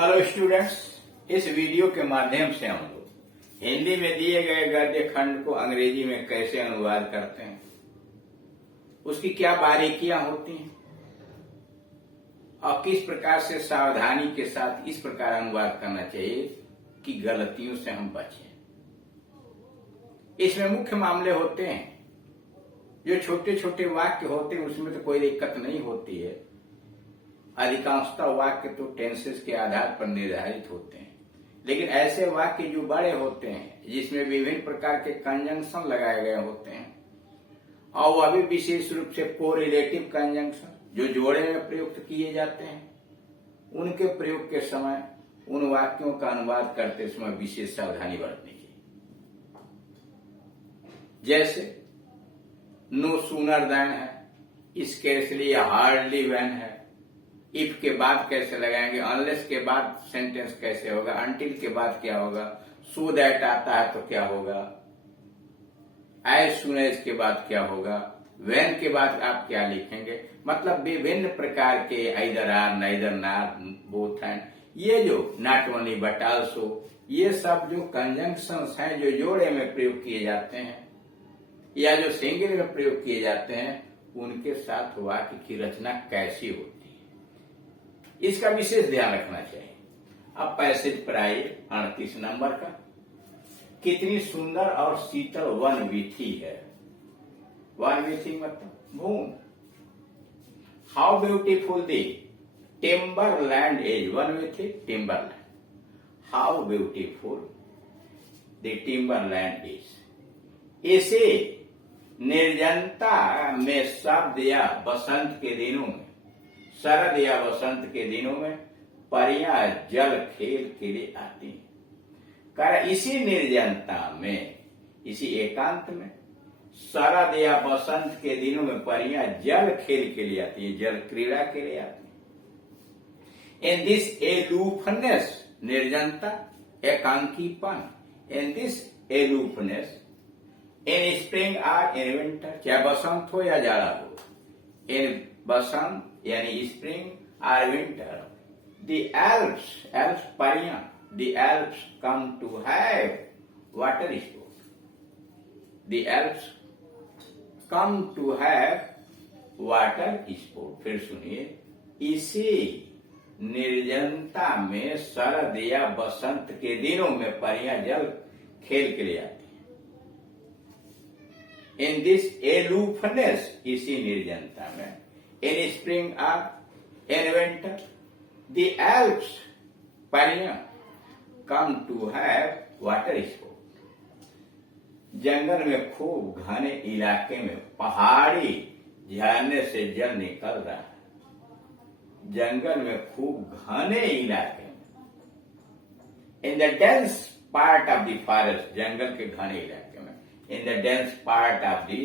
Hello students, इस video के माध्यम से हम लोग हिंदी में दिए गए गद्य खंड को अंग्रेजी में कैसे अनुवाद करते हैं, उसकी क्या बारीकियां होती हैं और किस प्रकार से सावधानी के साथ इस प्रकार अनुवाद करना चाहिए कि गलतियों से हम बचें। इसमें मुख्य मामले होते हैं जो छोटे छोटे वाक्य होते हैं, उसमें तो कोई दिक्कत नहीं होती है। अधिकांशतः वाक्य तो टेंसेस के आधार पर निर्धारित होते हैं, लेकिन ऐसे वाक्य जो बड़े होते हैं जिसमें विभिन्न प्रकार के कंजंक्शन लगाए गए होते हैं और वह भी विशेष रूप से कोरिलेटिव कंजंक्शन जो जोड़े में प्रयुक्त किए जाते हैं, उनके प्रयोग के समय उन वाक्यों का अनुवाद करते समय विशेष सावधानी बरतनी चाहिए। जैसे नो सूनर देन है, स्केर्सली या हार्डली व्हेन है। इफ के बाद कैसे लगाएंगे, अनलेस के बाद सेंटेंस कैसे होगा, अनटिल के बाद क्या होगा, सो दैट आता है तो क्या होगा, एज सून एज के बाद क्या होगा, व्हेन के बाद आप क्या लिखेंगे। मतलब विभिन्न प्रकार के either or, neither nor, both and, ये जो नॉट ओनली बट आल्सो, ये सब जो कंजंक्शंस हैं जो जोड़े में प्रयोग किए जाते हैं या जो सिंगल में प्रयोग किए जाते हैं, उनके साथ वाक्य की रचना कैसी होती है, इसका विशेष ध्यान रखना चाहिए। अब पैसेज पर आइए 38 नंबर का। कितनी सुंदर और शीतल वन वीथी है। वन वीथी मतलब भूमि। How beautiful the timberland is. वन वीथी timberland. How beautiful the timberland is. इसे निर्जनता में शब्द या बसंत के दिनों में, शरद या वसंत के दिनों में परियां जल खेल के लिए आती हैं। कारण इसी निर्जनता में, इसी एकांत में शरद या वसंत के दिनों में परियां जल खेल के लिए आती है, जल क्रीड़ा के लिए आती है। इन दिस एलूफनेस, निर्जनता, एकांकीपन, in this aloofness, in spring or in winter, चाहे बसंत हो या जाड़ा हो, इन बसंत यानी स्प्रिंग और विंटर, the Alps परियां, the Alps come to have water sport. The Alps come to have water sport. फिर सुनिए, इसी निर्जनता में शरद या बसंत के दिनों में परियां जल खेल के लिए आती हैं। In this aloofness, इसी निर्जनता में, in spring or in winter, the Alps परियां come to have water sport. जंगल में खूब घने इलाके में पहाड़ी झरने से जल निकल रहा है। जंगल में खूब घने इलाके में, in the dense part of the forest, जंगल के घने इलाके में, in the dense part of the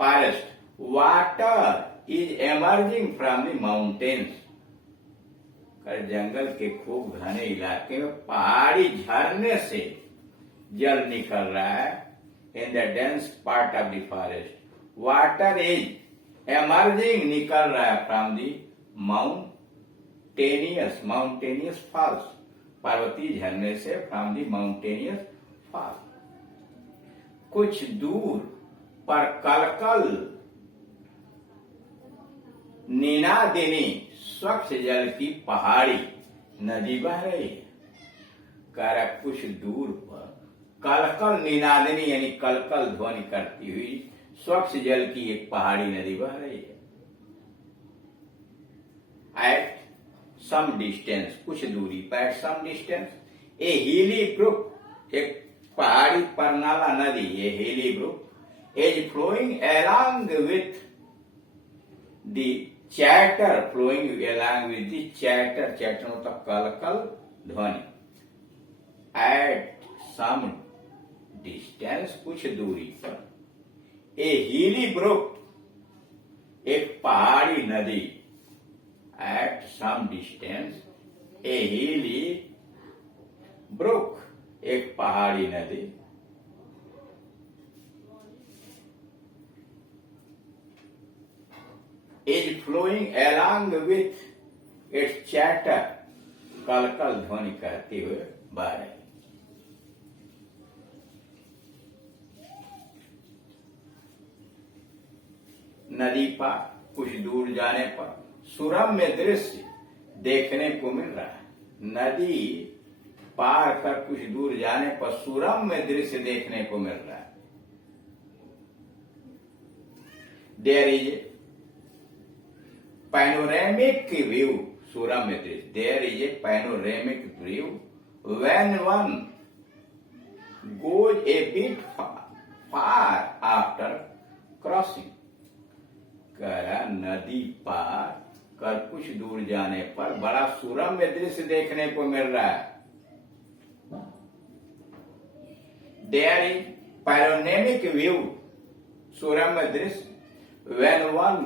forest, water is emerging from the mountains. कर जंगल के खूब घने इलाके में पहाड़ी झरने से जल निकल रहा है। In the dense part of the forest, water is emerging, निकल रहा है from the mountainous, mountainous falls, पर्वतीय झरने से, फ्रॉम द माउंटेनियस फॉल्स। कुछ दूर पर कलकल नीनादिनी स्वच्छ जल की पहाड़ी नदी बह रही है। कह कुछ दूर पर कलकल नीनादिनी यानी कलकल ध्वनि करती हुई स्वच्छ जल की एक पहाड़ी नदी बह रही है। एट सम डिस्टेंस, कुछ दूरी पर, at some distance, A hilly book, एक पहाड़ी परनाला नदी, a hilly brook is flowing along with the chatter, flowing along with the chatter, chatter मतलब कलकल ध्वनि। एट सम डिस्टेंस, कुछ दूरी पर, ए हिली ब्रुक, एक पहाड़ी नदी, at some distance, A hilly book, एक पहाड़ी नदी, is flowing along with its chatter, कल कल ध्वनि कहते हुए बह रही। नदी पार कुछ दूर जाने पर सुरम्य दृश्य देखने को मिल रहा है। नदी पार कर कुछ दूर जाने पर सुरम्य दृश्य देखने को मिल रहा है। There is a panoramic view, सुरम्य दृश्य। There is a panoramic view when one goes a bit far after crossing। कह नदी पार कर कुछ दूर जाने पर बड़ा सुरम्य दृश्य देखने को मिल रहा है। देयर इज panoramic view, सुरम्य दृश्य when one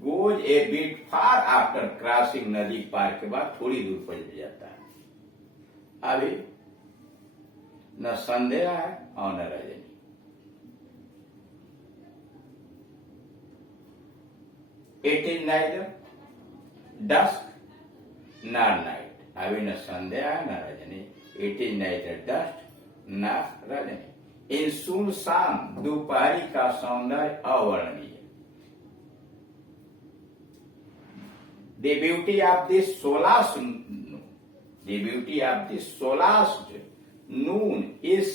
goes a bit far after crossing, नदी पार के बाद थोड़ी दूर पर जाता है। अभी न संध्या है और न Rajni. It is neither dusk nor night। अभी न संध्या है न Rajni. It is neither dusk nor Rajni. इन सुनसान दोपहरी का सौंदर्य अवर्णनीय। The beauty of this solast noon is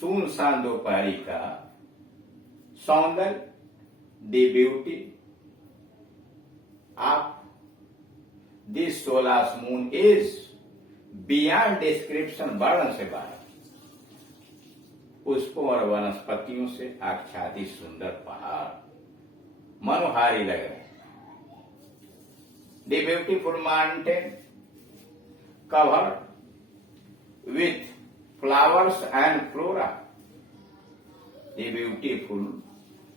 सुनसान दोपहरी का सौंदर्य। The beauty of this solast moon is beyond description, वर्णन से बाहर। पुष्पों और वनस्पतियों से आच्छादित सुंदर पहाड़ मनोहारी लग रहे। The beautiful mountain covered with flowers and flora। The beautiful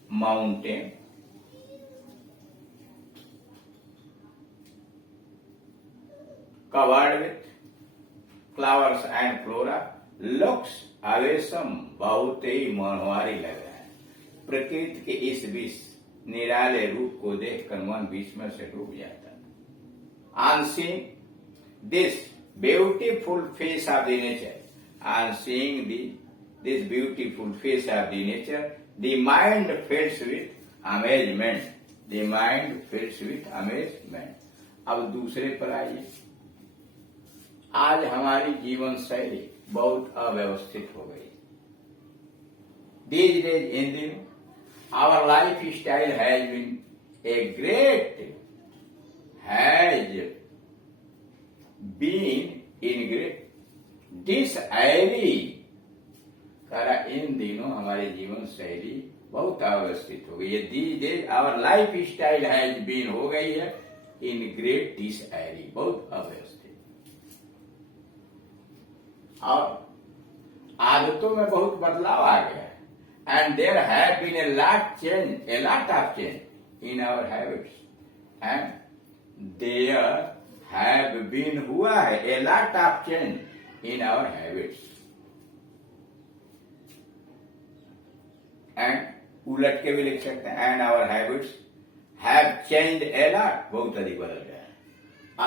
mountain covered with flowers and flora looks awesome, बहुत ही मनोहारी लग रहा है। प्रकृति के इस निराले रूप को देखकर मन विस्मय से डूब जाता है। On seeing this beautiful face of the nature, on seeing this beautiful face of the nature, the mind fills with amazement। The mind fills with amazement। अब दूसरे पर आइए। आज हमारी जीवन शैली बहुत अव्यवस्थित हो गई। These days, इन दिनों, our lifestyle has been in great disarray। करा इन दिनों हमारी जीवन शैली बहुत अव्यवस्थित हो गई है। These days our lifestyle has been हो गई है in great disarray, बहुत अव्यवस्थित। और आदतों में बहुत बदलाव आ गया है। And there have been a lot of change in our habits। And there have been हुआ है a lot of change in our habits। And उलट के भी लिख सकते हैं and our habits have changed a lot, बहुत अधिक बदल गया है।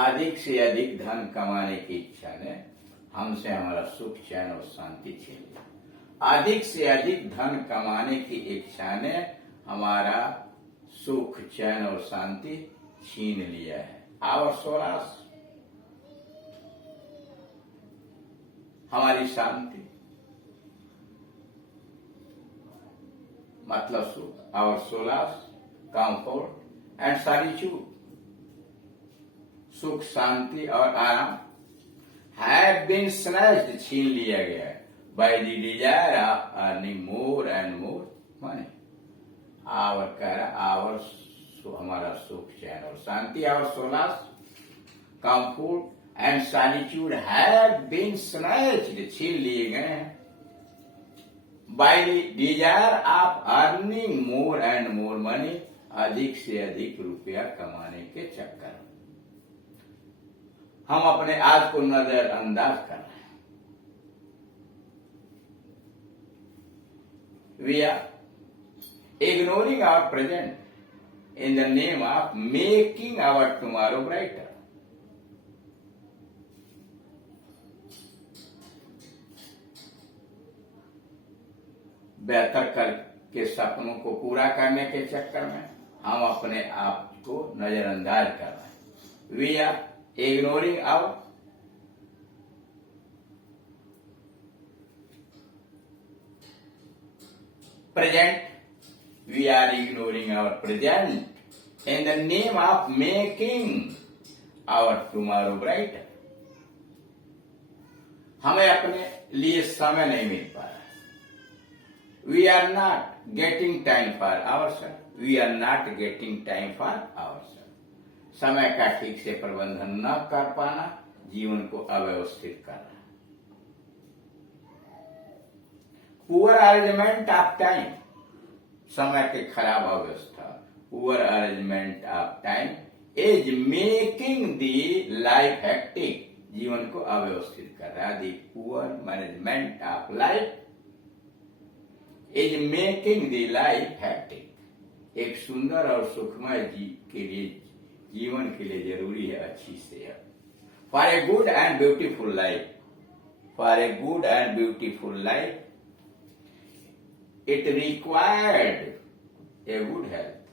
अधिक से अधिक धन कमाने की इच्छा ने हमसे हमारा सुख चैन और शांति छीन लिया। अधिक से अधिक धन कमाने की इच्छा ने हमारा सुख चैन और शांति छीन लिया है। आवर सोलास, हमारी शांति मतलब सुख। Our solace, comfort and solitude, सुख शांति और आराम हैव बीन स्नैच्ड, छीन लिया गया है by the desire of earning more and more money. Our कह रहा आवर हमारा सुख चैन और शांति, our solace, comfort and solitude have been snatched, छीन लिए गए हैं by the desire of earning more and more money, अधिक से अधिक रुपया कमाने के चक्कर में हम अपने आज को नजरअंदाज कर रहे हैं। We are ignoring our present in the name of making our tomorrow brighter. बेहतर कल के सपनों को पूरा करने के चक्कर में हम अपने आप को नजरअंदाज कर रहे हैं। We are ignoring our present. We are ignoring our present in the name of making our tomorrow brighter. हमें अपने लिए समय नहीं मिल पा रहा है। We are not getting time for ourselves. We are not getting time for ourselves. समय का ठीक से प्रबंधन न कर पाना जीवन को अव्यवस्थित कर रहा है। पुअर अरेंजमेंट ऑफ टाइम, समय की खराब अवस्था, poor arrangement of time is making the life hectic, जीवन को अव्यवस्थित कर रहा है। The poor management of life is making the life hectic. एक सुंदर और सुखमय जीवन के लिए जरूरी है अच्छी सेहत। For a good and beautiful life, for a good and beautiful life it required a good health.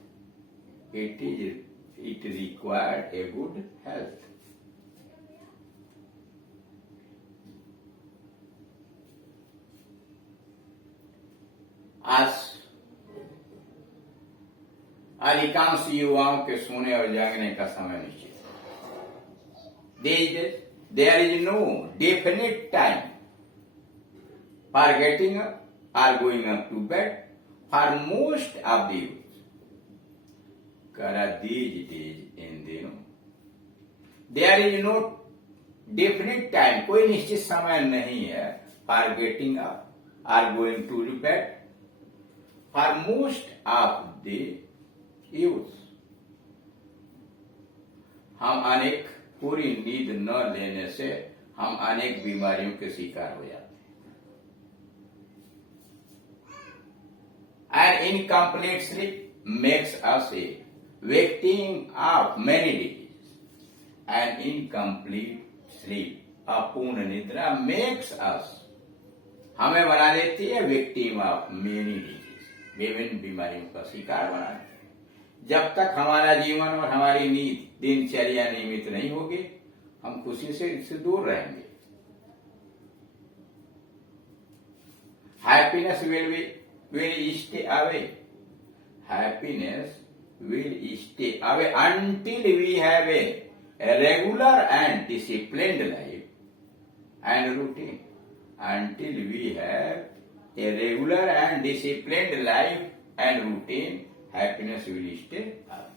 It required a good health. आज अधिकांश युवाओं के सोने और जागने का समय निश्चित है। There is no definite time for getting up are going up to bed for most of the youth. Kara these days in दिनों there is no definite time, कोई निश्चित समय नहीं है for getting up or going to bed for most of the youth. हम अनेक पूरी नींद न लेने से हम अनेक बीमारियों के शिकार हो जाते हैं। And incomplete sleep makes us a victim of many diseases. And incomplete sleep, अपूर्ण निद्रा makes us, हमें बना देती है victim of many diseases, विभिन्न बीमारियों का शिकार बना देती है। जब तक हमारा जीवन और हमारी नींद दिनचर्या नियमित नहीं होगी हम खुशी से इससे दूर रहेंगे। Happiness will stay away. Happiness will stay away until we have a regular and disciplined life and routine. Until we have a regular and disciplined life and routine, happiness will stay away.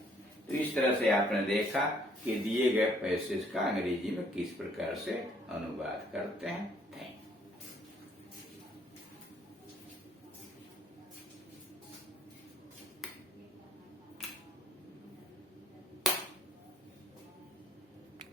तो इस तरह से आपने देखा कि दिए गए passage का अंग्रेजी में किस प्रकार से अनुवाद करते हैं। Thank you.